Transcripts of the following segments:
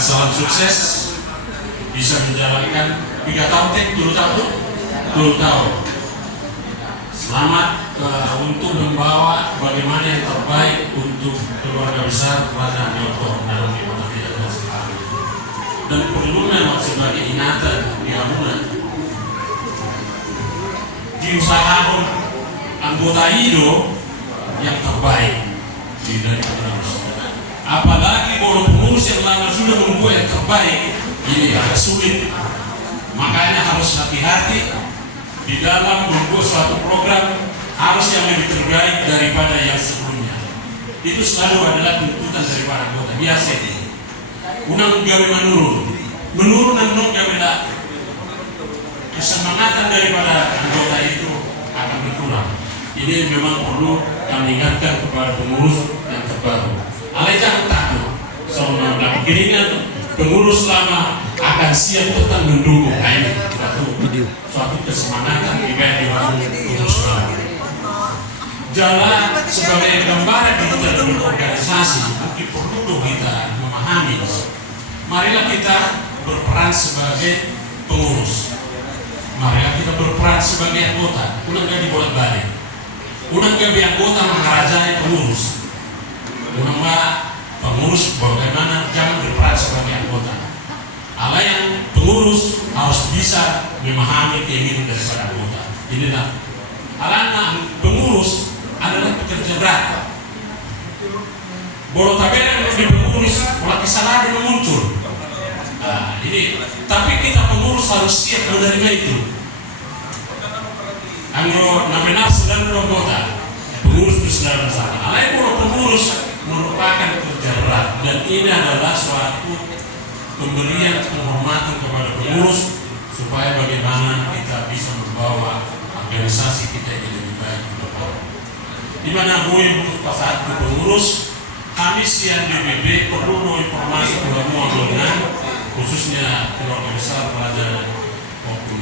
salam sukses bisa menjalankan 3 tahun, 10 tahun. Selamat untuk membawa bagaimana yang terbaik untuk keluarga besar Kerajaan Nyoto dalam Kota Medan dan perlunya sebagai ingatan di Amuna diusahakan anggota IDO yang terbaik di dari pengurus. Apalagi kalau pengurus yang lama sudah membuat yang terbaik, ini agak sulit. Makanya harus hati-hati di dalam membuat suatu program, harus yang lebih terbaik daripada yang sebelumnya. Itu selalu adalah tuntutan daripada anggota. Biasa ini unang gawe menurun dan non gawe kesemangatan daripada anggota itu akan berkurang. Ini memang perlu kami ingatkan kepada pengurus yang terbaru. Ale jangan takut sama keinginan pengurus lama akan siap tetap mendukung. Ini suatu kesemangatan di pengurus lama. Jalan sebagai gambaran kita dalam organisasi, mungkin perlu kita memahami. Marilah kita berperan sebagai pengurus. Marilah kita berperan sebagai anggota. Ulang gak dibolak-balik. Ulang gak anggota mengerajai pengurus. Ulang gak pengurus bagaimana jangan berperan sebagai anggota. Allah yang pengurus harus bisa memahami keinginan daripada anggota. Inilah karena pengurus adalah pekerja berat. Bolo tabela yang di pengurus, bola kesalahan muncul. Ini, tapi kita pengurus harus siap menerima itu. Anggo namanya sedang anggota, pengurus itu sedang sama. Alai bolo pengurus merupakan kerja berat dan ini adalah suatu pemberian penghormatan kepada pengurus supaya bagaimana kita bisa membawa organisasi kita yang lebih baik ke depan. Di mana pas saat pengurus kami siang DPP perlu informasi semua dengan khususnya keluarga besar Kerajaan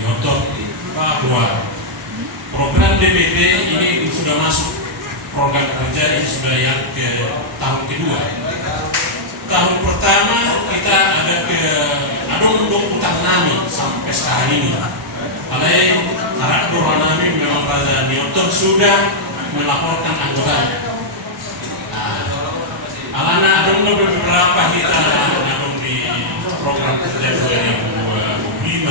Nyoto bahwa program DPP ini sudah masuk program kerja ini sudah yang ke tahun kedua. Tahun pertama kita ada untuk utang nami sampai sekarang ini. Alai harap Nami memang Kerajaan Nyoto sudah melaporkan anggotanya. Alana ada beberapa kita di program kerja 2025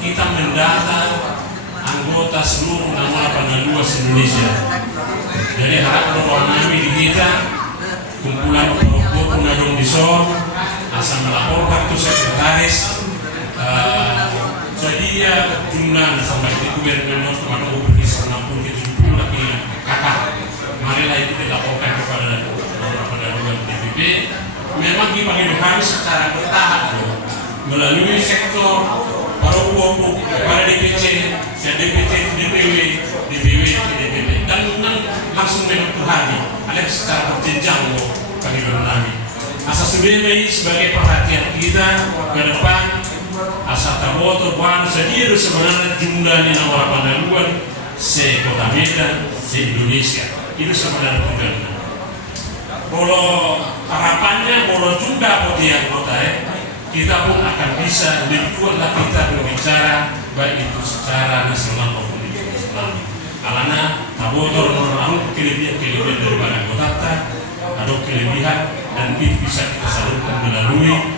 kita mendata anggota seluruh nama luas Indonesia. Jadi harap Nami di kita kumpulan pengadung di SOR asal melaporkan itu sekretaris. Jadi ya jumlah sampai di gubernur kemana berkisar 60 ke 70 lagi kakak. Marilah itu dilaporkan kepada DPP. Memang dipanggil kami secara bertahap melalui sektor paru kepada DPC, DPC, DPW, DPP dan langsung menentu hari. Ada secara berjenjang panggil kami. Asas ini sebagai perhatian kita ke depan. Asal taboto bukan sendiri sebenarnya jumlahnya nomor 82 se-Kota Medan, se-Indonesia. Itu sebenarnya tujuannya. Kalau harapannya, kalau juga bagi anggota kita pun akan bisa lebih kuat lah kita berbicara baik itu secara nasional maupun internasional. Karena taboto nomor kelebihan daripada anggota ada kelebihan dan bisa kita salurkan melalui